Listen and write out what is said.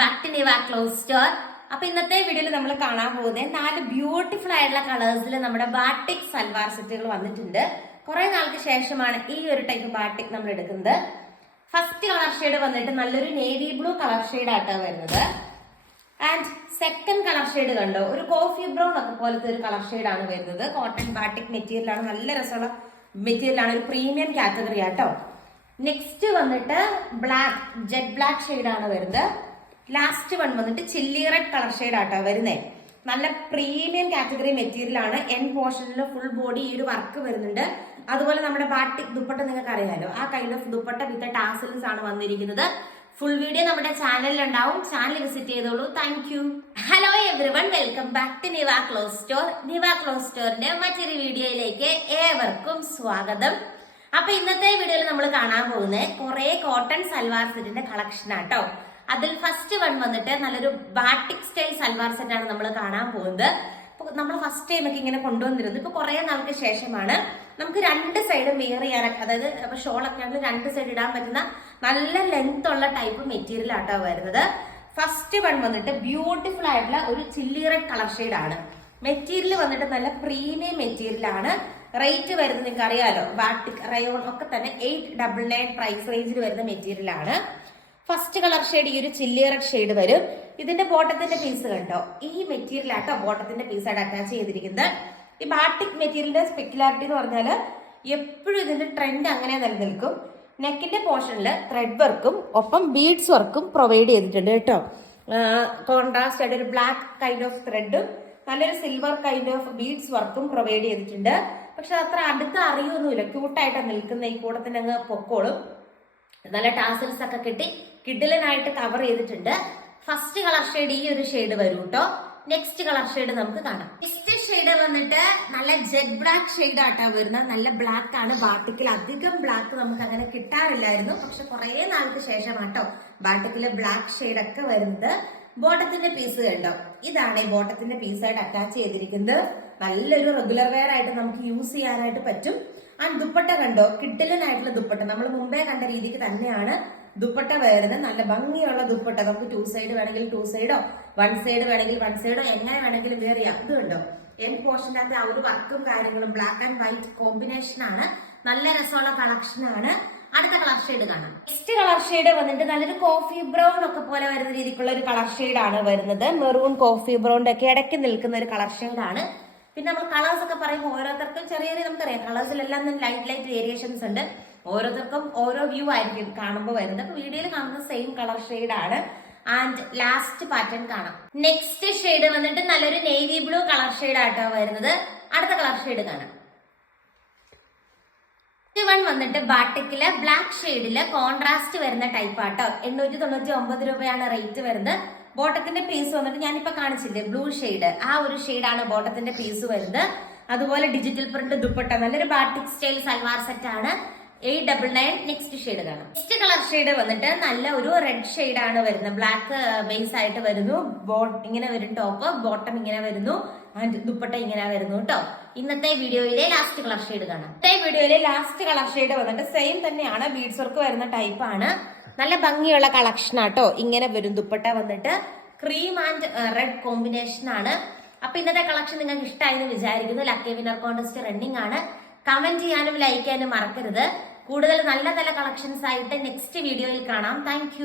Back to Niva clothes store അപ്പൊ ഇന്നത്തെ വീഡിയോയിൽ നമ്മൾ കാണാൻ പോകുന്നത് നാല് ബ്യൂട്ടിഫുൾ ആയിട്ടുള്ള കളേഴ്സിൽ നമ്മുടെ ബാട്ടിക് സൽവാർ സെറ്റുകൾ വന്നിട്ടുണ്ട്. കുറെ നാൾക്ക് ശേഷമാണ് ഈ ഒരു ടൈപ്പ് ബാട്ടിക് നമ്മൾ എടുക്കുന്നത്. ഫസ്റ്റ് കളർ ഷെയ്ഡ് വന്നിട്ട് നല്ലൊരു നേവി ബ്ലൂ കളർ ഷെയ്ഡ് ആയിട്ടാണ് വരുന്നത്. ആൻഡ് സെക്കൻഡ് കളർ ഷെയ്ഡ് കണ്ടോ? ഒരു കോഫി ബ്രൗൺ ഒക്കെ പോലത്തെ ഒരു കളർ ഷെയ്ഡ് ആണ് വരുന്നത്. കോട്ടൺ ബാട്ടിക് മെറ്റീരിയലാണ് നല്ല രസമുള്ള മെറ്റീരിയലാണ് ഒരു പ്രീമിയം കാറ്റഗറി ആട്ടോ. നെക്സ്റ്റ് വന്നിട്ട് ബ്ലാക്ക് ജെറ്റ് ബ്ലാക്ക് ഷെയ്ഡ് ആണ് വരുന്നത്. ലാസ്റ്റ് വൺ വന്നിട്ട് ചില്ലി റെഡ് കളർ ഷെയ്ഡ് ആട്ടോ വരുന്നത് നല്ല പ്രീമിയം കാറ്റഗറി മെറ്റീരിയൽ ആണ്. എൻ പോർഷനിൽ ഫുൾ ബോഡി ഈ ഒരു വർക്ക് വരുന്നുണ്ട്. അതുപോലെ നമ്മുടെ ബാട്ടിക് ദുപ്പട്ട നിങ്ങൾക്ക് അറിയാലോ. ആ kind of dupatta with tassels ആണ് വന്നിരിക്കുന്നത്. ഫുൾ വീഡിയോ നമ്മുടെ ചാനലിൽ ഉണ്ടാവും. ചാനൽ വിസിറ്റ് ചെയ്തോളൂ. Thank you hello everyone welcome back to Niva clothes store Niva clothes സ്റ്റോറിന്റെ മറ്റൊരു വീഡിയോയിലേക്ക് ഏവർക്കും സ്വാഗതം. അപ്പൊ ഇന്നത്തെ വീഡിയോയിൽ നമ്മൾ കാണാൻ പോകുന്നത് കുറെ കോട്ടൺ സൽവാർ സെറ്റിന്റെ കളക്ഷൻ ആട്ടോ. അതിൽ ഫസ്റ്റ് വൺ വന്നിട്ട് നല്ലൊരു ബാട്ടിക് സ്റ്റൈൽ സൽവാർ സെറ്റ് ആണ് നമ്മൾ കാണാൻ പോകുന്നത്. അപ്പൊ നമ്മൾ ഫസ്റ്റ് ടൈം ഒക്കെ ഇങ്ങനെ കൊണ്ടുവന്നിരുന്നു. ഇപ്പൊ കുറെ നാൾക്ക് ശേഷമാണ് നമുക്ക് രണ്ട് സൈഡും വെയർ ചെയ്യാനൊക്കെ അതായത് ഷോളൊക്കെ ആണെങ്കിൽ രണ്ട് സൈഡ് ഇടാൻ പറ്റുന്ന നല്ല ലെങ്ത് ഉള്ള ടൈപ്പ് മെറ്റീരിയൽ ആട്ടോ വരുന്നത്. ഫസ്റ്റ് വൺ വന്നിട്ട് ബ്യൂട്ടിഫുൾ ആയിട്ടുള്ള ഒരു ചില്ലി റെഡ് കളർ ഷെയ്ഡ് ആണ്. മെറ്റീരിയൽ വന്നിട്ട് നല്ല പ്രീമിയം മെറ്റീരിയൽ ആണ്. റേറ്റ് വരുന്നത് നിങ്ങൾക്ക് അറിയാലോ ബാട്ടിക് റയോൺ ഒക്കെ തന്നെ എയ്റ്റ് ഡബിൾ നയൻ പ്രൈസ് റേഞ്ചിൽ വരുന്ന മെറ്റീരിയൽ ആണ്. ഫസ്റ്റ് കളർ ഷെയ്ഡ് ഈ ഒരു ചില്ലി റെഡ് ഷെയ്ഡ് വരും. ഇതിന്റെ ബോട്ടത്തിന്റെ പീസ് കണ്ടോ? ഈ മെറ്റീരിയൽ ആട്ടോ ബോട്ടത്തിന്റെ പീസായിട്ട് അറ്റാച്ച് ചെയ്തിരിക്കുന്നത്. ഈ ബാട്ടിക് മെറ്റീരിയലിന്റെ സ്പെക്യുലാരിറ്റി എന്ന് പറഞ്ഞാൽ എപ്പോഴും ഇതിന്റെ ട്രെൻഡ് അങ്ങനെ നിലനിൽക്കും. നെക്കിന്റെ പോർഷനിൽ ത്രെഡ് വർക്കും ഒപ്പം ബീഡ്സ് വർക്കും പ്രൊവൈഡ് ചെയ്തിട്ടുണ്ട് കേട്ടോ. കോൺട്രാസ്റ്റ് ആയിട്ട് ഒരു ബ്ലാക്ക് കൈൻഡ് ഓഫ് ത്രെഡും നല്ലൊരു സിൽവർ കൈൻഡ് ഓഫ് ബീഡ്സ് വർക്കും പ്രൊവൈഡ് ചെയ്തിട്ടുണ്ട്. പക്ഷെ അത്ര അടുത്ത് അറിയൊന്നുമില്ല. ക്യൂട്ടായിട്ട് നിൽക്കുന്ന ഈ കൂടത്തിന് അങ്ങ് പൊക്കോളും. നല്ല ടാസൽസ് ഒക്കെ കിട്ടി കിഡിലനായിട്ട് കവർ ചെയ്തിട്ടുണ്ട്. ഫസ്റ്റ് കളർ ഷെയ്ഡ് ഈ ഒരു ഷെയ്ഡ് വരും കേട്ടോ നെക്സ്റ്റ് കളർ ഷെയ്ഡ് നമുക്ക് കാണാം. നെക്സ്റ്റ് ഷെയ്ഡ് വന്നിട്ട് നല്ല ജെറ്റ് ബ്ലാക്ക് ഷെയ്ഡ് ആട്ടാ വരുന്നത് നല്ല ബ്ലാക്ക് ആണ്. ബാട്ടിക്കിൽ അധികം ബ്ലാക്ക് നമുക്ക് അങ്ങനെ കിട്ടാറില്ലായിരുന്നു. പക്ഷെ കുറെ നാൾക്ക് ശേഷമാട്ടോ ബാട്ടിക്കിൽ ബ്ലാക്ക് ഷെയ്ഡ് ഒക്കെ വരുന്നത്. ബോട്ടത്തിന്റെ പീസ് കണ്ടോ? ഇതാണ് ഈ ബോട്ടത്തിന്റെ പീസായിട്ട് അറ്റാച്ച് ചെയ്തിരിക്കുന്നത്. നല്ലൊരു റെഗുലർ വെയർ ആയിട്ട് നമുക്ക് യൂസ് ചെയ്യാനായിട്ട് പറ്റും. ആ ദുപ്പട്ട കണ്ടോ? കിട്ടിലനായിട്ടുള്ള ദുപ്പട്ട. നമ്മൾ മുമ്പേ കണ്ട രീതിക്ക് തന്നെയാണ്. ദുപ്പട്ട വരുന്നത് നല്ല ഭംഗിയുള്ള ദുപ്പട്ട. നമുക്ക് ടു സൈഡ് വേണമെങ്കിൽ ടു സൈഡോ വൺ സൈഡ് വേണമെങ്കിൽ വൺ സൈഡോ എങ്ങനെ വേണമെങ്കിലും വേറെ അതുണ്ടോ എൻ പോർഷനകത്ത് ആ ഒരു വർക്കും കാര്യങ്ങളും ബ്ലാക്ക് ആൻഡ് വൈറ്റ് കോമ്പിനേഷൻ ആണ്. നല്ല രസമുള്ള കളക്ഷൻ ആണ്. അടുത്ത കളർ ഷെയ്ഡ് കാണാം. നെക്സ്റ്റ് കളർ ഷെയ്ഡ് വന്നിട്ട് നല്ലൊരു കോഫി ബ്രൗൺ ഒക്കെ പോലെ വരുന്ന രീതിക്കുള്ള ഒരു കളർ ഷെയ്ഡ് ആണ് വരുന്നത്. മെറൂൺ കോഫി ബ്രൗൺ ഒക്കെ ഇടയ്ക്ക് നിൽക്കുന്ന ഒരു കളർ ഷെയ്ഡ് ആണ്. പിന്നെ നമ്മൾ കളേഴ്സ് ഒക്കെ പറയുമ്പോൾ ഓരോരുത്തർക്കും ചെറിയ ചെറിയ നമുക്കറിയാം. കളേഴ്സിലെല്ലാം ലൈറ്റ് ലൈറ്റ് വേരിയേഷൻസ് ഉണ്ട്. ഓരോരുത്തർക്കും ഓരോ വ്യൂ ആയിരിക്കും കാണുമ്പോൾ വരുന്നത്. വീഡിയോയിൽ കാണുന്ന സെയിം കളർ ആണ്. ആൻഡ് ലാസ്റ്റ് പാറ്റേൺ കാണാം. നെക്സ്റ്റ് ഷെയ്ഡ് വന്നിട്ട് നല്ലൊരു നേവി ബ്ലൂ കളർ ഷെയ്ഡ് ആട്ടോ വരുന്നത്. അടുത്ത കളർ ഷെയ്ഡ് കാണാം. വൺ വന്നിട്ട് ബാട്ടിക്കിൽ ബ്ലാക്ക് ഷെയ്ഡിൽ കോൺട്രാസ്റ്റ് വരുന്ന ടൈപ്പ് ആട്ടോ. എണ്ണൂറ്റി തൊണ്ണൂറ്റി ഒമ്പത് രൂപയാണ് റേറ്റ് വരുന്നത്. ബോട്ടത്തിന്റെ പീസ് വന്നിട്ട് ഞാനിപ്പോ കാണിച്ചില്ലേ ബ്ലൂ ഷെയ്ഡ് ആ ഒരു ഷെയ്ഡാണ് ബോട്ടത്തിന്റെ പീസ് വരുന്നത്. അതുപോലെ ഡിജിറ്റൽ പ്രിന്റ് ദുപ്പട്ട. നല്ലൊരു ബാട്ടിക് സ്റ്റൈൽ സൽവാർ സെറ്റ് ആണ്. Eight double nine next shade കാണാം. നെക്സ്റ്റ് കളർ ഷെയ്ഡ് വന്നിട്ട് നല്ല ഒരു റെഡ് ഷെയ്ഡ് ആണ് വരുന്നത്. ബ്ലാക്ക് ബേസ് ആയിട്ട് വരുന്നു. ഇങ്ങനെ വരും ടോപ്പ് ബോട്ടം ഇങ്ങനെ വരുന്നു. ആൻഡ് ദുപ്പട്ട ഇങ്ങനെ വരുന്നു കേട്ടോ ഇന്നത്തെ വീഡിയോയിലെ ലാസ്റ്റ് കളർ ഷെയ്ഡ് കാണാം. ഇന്നത്തെ വീഡിയോയിലെ ലാസ്റ്റ് കളർ ഷെയ്ഡ് വന്നിട്ട് സെയിം തന്നെയാണ്. ബീഡ്സ് വർക്ക് വരുന്ന ടൈപ്പ് ആണ്. നല്ല ഭംഗിയുള്ള കളക്ഷൻ ആട്ടോ ഇങ്ങനെ വരും ദുപ്പട്ട വന്നിട്ട്. ക്രീം ആൻഡ് റെഡ് കോമ്പിനേഷൻ ആണ്. അപ്പൊ ഇന്നത്തെ കളക്ഷൻ നിങ്ങൾക്ക് ഇഷ്ടമായി എന്ന് വിചാരിക്കുന്നു. ലക്കി വിന്നർ കോൺടെസ്റ്റ് റണ്ണിംഗ് ആണ്. കമന്റ് ചെയ്യാനും ലൈക്ക് ചെയ്യാനും മറക്കരുത്. കൂടുതൽ നല്ല നല്ല കളക്ഷൻസ് ആയിട്ട് നെക്സ്റ്റ് വീഡിയോയിൽ കാണാം. താങ്ക്